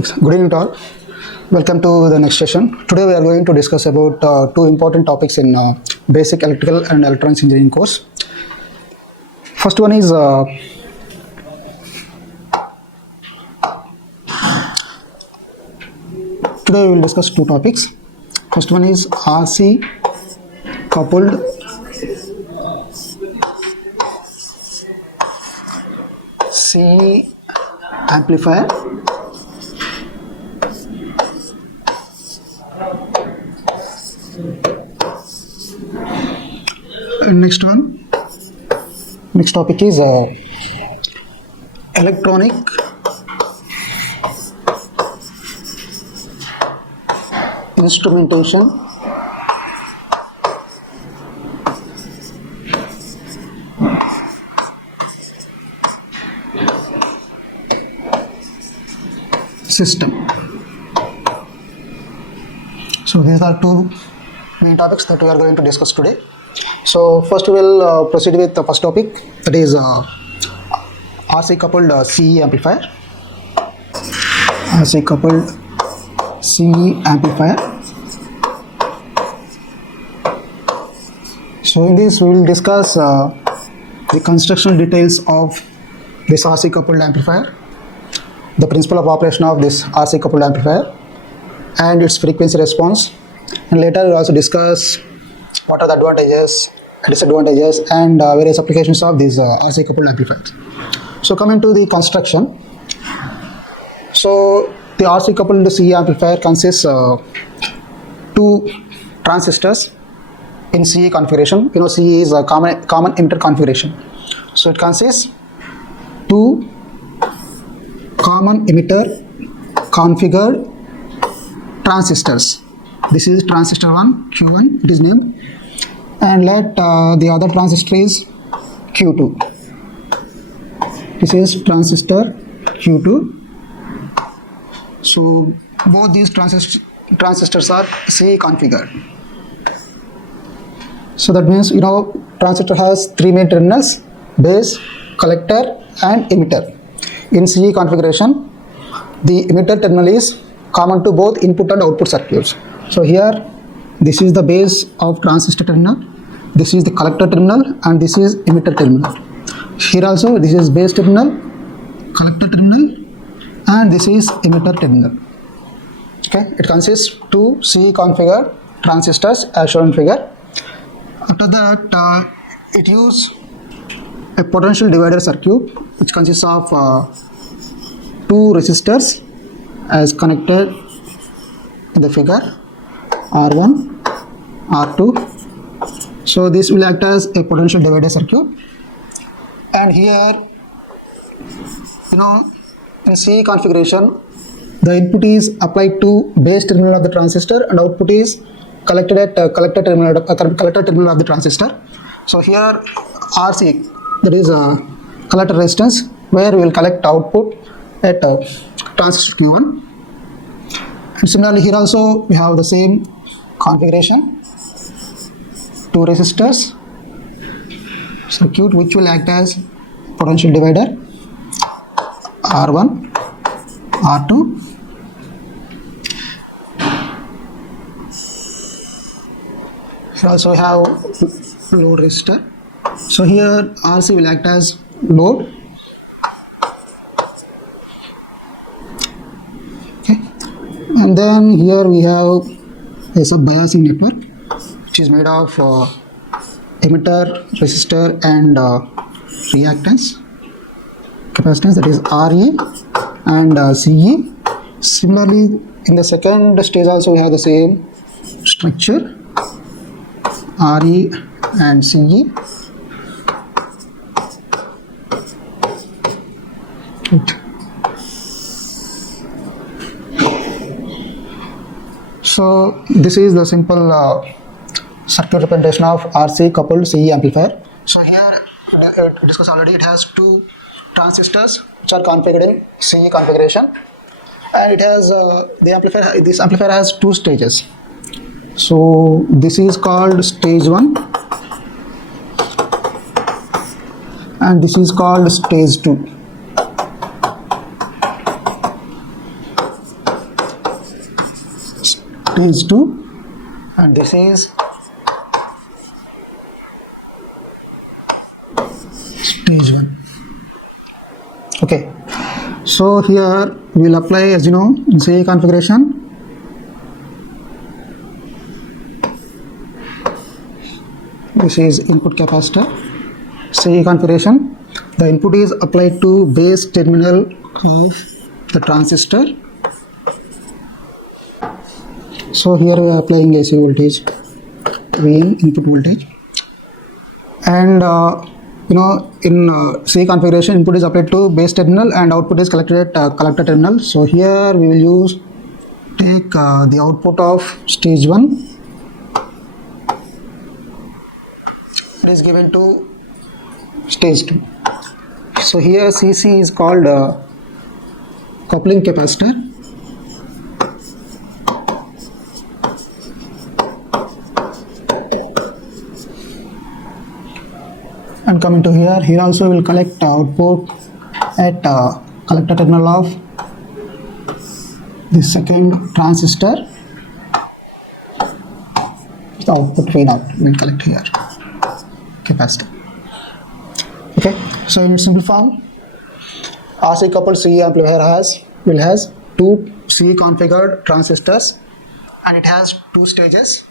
Good evening to all. Welcome to the next session. Today we are going to discuss about two important topics in basic electrical and electronics engineering course. First one is today we will discuss two topics. First one is RC coupled CE amplifier. Next topic is electronic instrumentation system. So these are two main topics that we are going to discuss today. So first we will proceed with the first topic, that is RC coupled CE amplifier. RC coupled CE amplifier. So in this we will discuss the construction details of this RC coupled amplifier, the principle of operation of this RC coupled amplifier and its frequency response, and later we will also discuss what are the advantages, disadvantages and various applications of these RC coupled amplifiers. So coming to the construction, so the RC coupled CE amplifier consists two transistors in CE configuration. You know, CE is a common emitter configuration. So it consists two common emitter configured transistors. This is transistor 1, Q1, it is named, and let the other transistor is Q2. This is transistor Q2. So both these transistors are CE configured. So that means, you know, transistor has three main terminals: base, collector and emitter. In CE configuration, the emitter terminal is common to both input and output circuits. So here this is the base of transistor terminal, this is the collector terminal and this is emitter terminal. Here also this is base terminal, collector terminal and this is emitter terminal. Okay, it consists two CE configured transistors as shown in figure. After that it uses a potential divider circuit which consists of two resistors as connected in the figure, R1, R2. So this will act as a potential divider circuit, and here, you know, in CE configuration the input is applied to base terminal of the transistor and output is collected at collector terminal of the transistor. So here RC, that is collector resistance, where we will collect output at transistor Q1. And similarly here also we have the same configuration, two resistors circuit which will act as potential divider, R1, R2. Here also we have load resistor. So here RC will act as load. And then here we have a sub-biasing network which is made of emitter, resistor and reactance, capacitance, that is RE and CE. Similarly in the second stage also we have the same structure, RE and CE. So this is the simple circuit representation of RC coupled CE amplifier. So here discussed already, it has two transistors which are configured in CE configuration, and it has this amplifier has two stages. So this is called stage 1 and this is called stage 2. stage 2 and this is stage 1. Okay, so here we will apply, as you know, in CE configuration, this is input capacitor. CE configuration, the input is applied to base terminal of the transistor. So here we are applying AC voltage, Vn input voltage, and you know, in CE configuration, input is applied to base terminal and output is collected at collector terminal. So here we will take the output of stage 1. It is given to stage 2. So here CC is called coupling capacitor. And coming to here, here also will collect output at collector terminal of the second transistor. The output V naught will collect here, capacitor. Okay, so in simple form, RC coupled CE amplifier has two CE configured transistors and it has two stages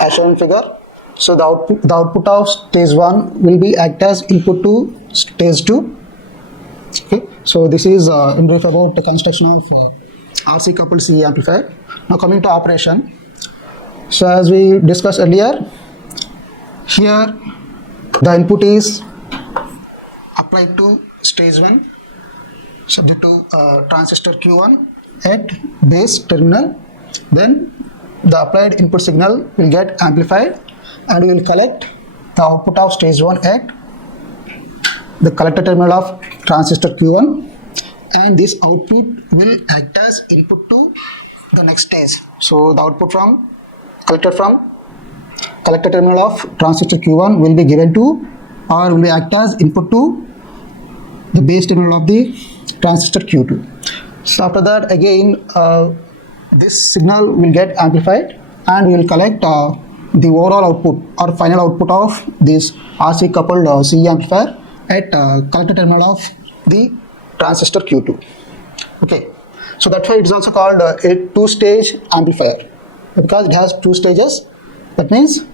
as shown in figure. So the output of stage 1 will be act as input to stage 2. Okay, so this is in brief about the construction of RC coupled CE amplifier. Now coming to operation. So as we discussed earlier, here the input is applied to stage 1 subject to transistor Q1 at base terminal. Then the applied input signal will get amplified and we will collect the output of stage 1 at the collector terminal of transistor Q1, and this output will act as input to the next stage. So the output collector terminal of transistor Q1 will be given to or will act as input to the base terminal of the transistor Q2. So after that again this signal will get amplified and we will collect the overall output or final output of this RC coupled CE amplifier at collector terminal of the transistor Q2. Okay, so that's why it is also called a two-stage amplifier, because it has two stages. That means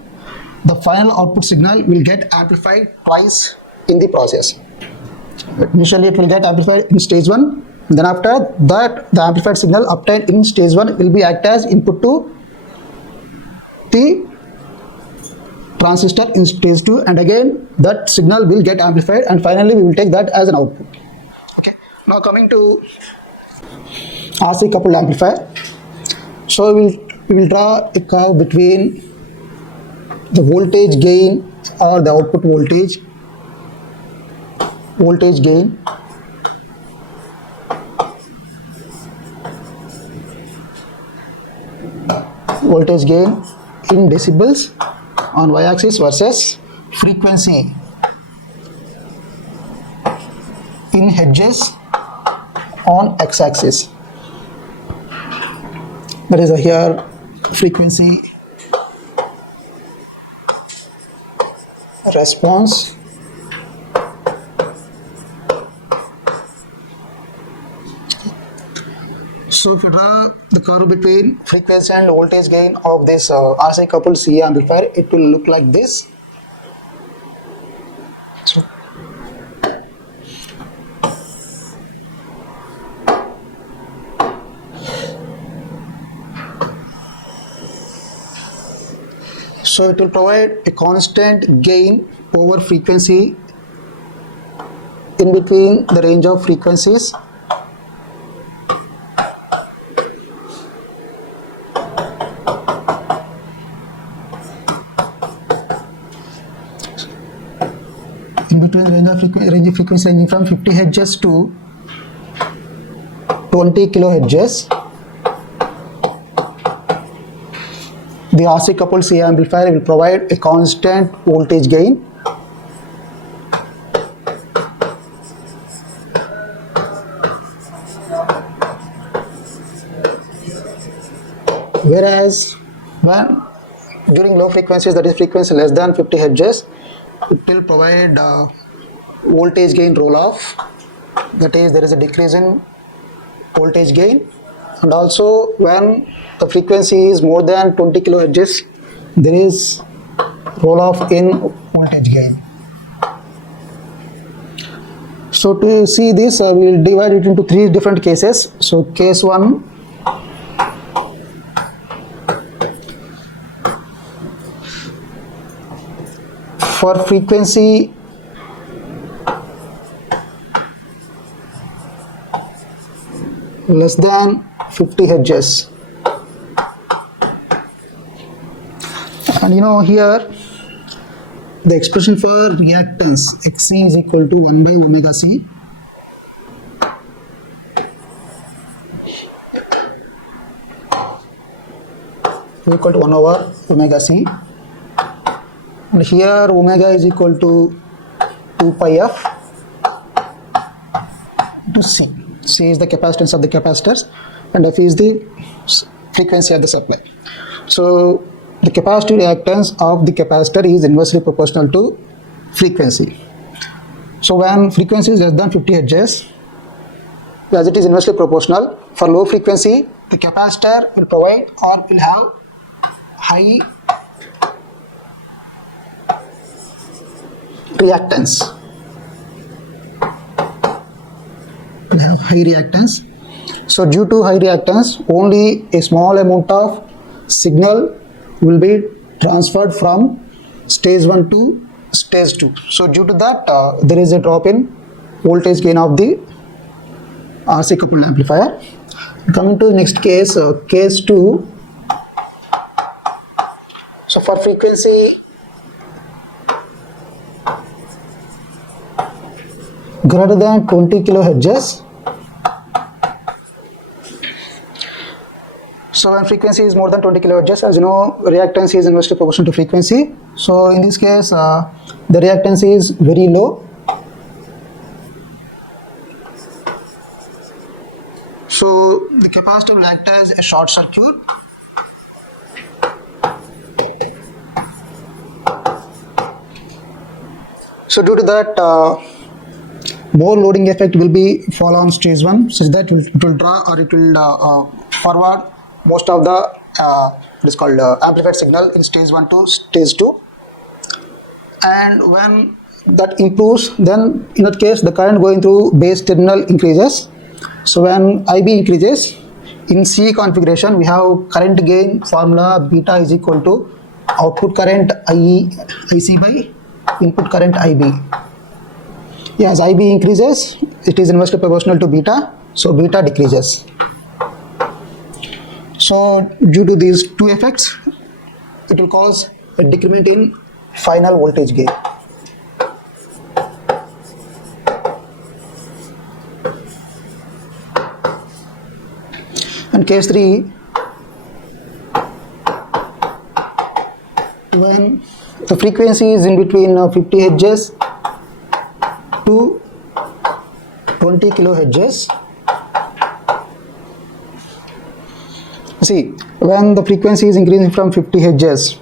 the final output signal will get amplified twice in the process. Initially it will get amplified in stage 1, then after that the amplified signal obtained in stage 1 will be act as input to the transistor in stage 2, and again that signal will get amplified and finally we will take that as an output. Okay, now coming to RC coupled amplifier. So we will draw a curve between the voltage gain or the output voltage gain in decibels on y-axis versus frequency in hertz on x-axis. That is here frequency response So if you draw the curve between frequency and voltage gain of this RC coupled CE amplifier, it will look like this. So it will provide a constant gain over frequency in between the range of frequencies. In between the range of frequency ranging from 50 Hz to 20 kHz. The RC coupled CE amplifier will provide a constant voltage gain. Whereas when during low frequencies, that is frequency less than 50 hertz, it will provide voltage gain roll off. That is, there is a decrease in voltage gain. And also when the frequency is more than 20 kilohertz, there is roll off in voltage gain. So to see this, we will divide it into three different cases. So case 1, for frequency less than 50 hertz, and here the expression for reactance Xc is equal to 1 by omega c equal to 1 over omega c, and here omega is equal to 2 pi f to c. C is the capacitance of the capacitors and F is the frequency of the supply. So the capacitive reactance of the capacitor is inversely proportional to frequency. So when frequency is less than 50 hertz, as it is inversely proportional, for low frequency the capacitor will provide or will have high reactance. Will have high reactance. So due to high reactance, only a small amount of signal will be transferred from stage 1 to stage 2. So due to that, there is a drop in voltage gain of the RC coupled amplifier. Coming to the next case, case 2. So for frequency greater than 20 kilohertz, so when frequency is more than 20 kilohertz, as you know, reactance is inversely proportional to frequency. So in this case, the reactance is very low. So the capacitor will act as a short circuit. So due to that, more loading effect will be fall on stage 1, such that it will draw or it will forward most of the what is called amplified signal in stage 1 to stage 2. And when that improves, then in that case the current going through base terminal increases. So when IB increases, in CE configuration we have current gain formula beta is equal to output current IC by input current IB. As IB increases, it is inversely proportional to beta, so beta decreases. So due to these two effects, it will cause a decrement in final voltage gain. And case 3, when the frequency is in between 50 hertz to 20 kilohertz. See, when the frequency is increasing from 50 hertz,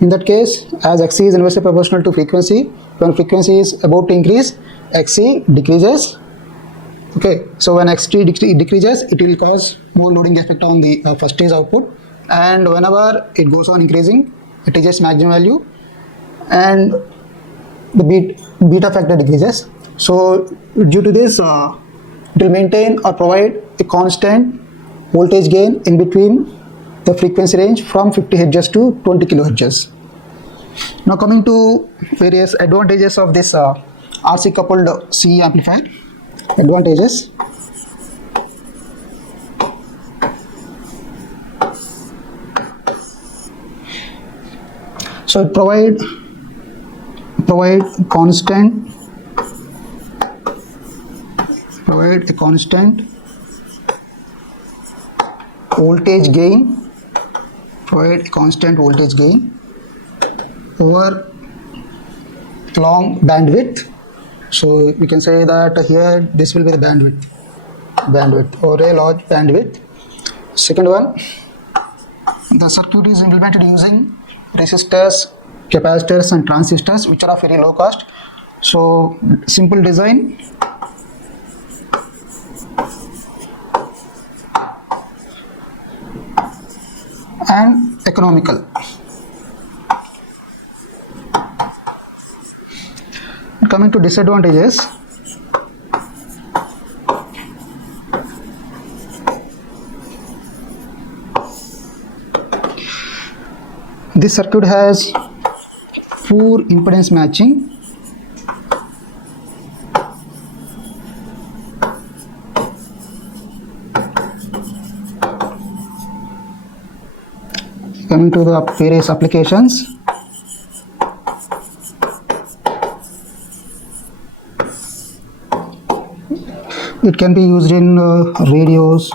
in that case, as Xc is inversely proportional to frequency, when frequency is about to increase, Xc decreases. Okay, so when Xc decreases, it will cause more loading effect on the first stage output, and whenever it goes on increasing, it reaches maximum value, and the beta factor decreases. So due to this, it will maintain or provide a constant voltage gain in between the frequency range from 50 hertz to 20 kilohertz. Now coming to various advantages of this RC coupled CE amplifier. Advantages. So it provide a constant voltage gain, over long bandwidth. So we can say that here this will be the bandwidth over a large bandwidth. Second one, The circuit is implemented using resistors, capacitors and transistors, which are of very low cost. So simple design and economical. Coming to disadvantages, this circuit has poor impedance matching. Coming to the various applications, it can be used in radios,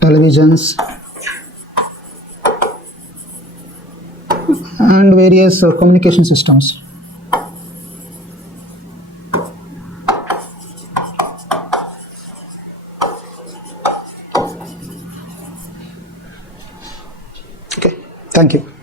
televisions and various communication systems. Okay, thank you.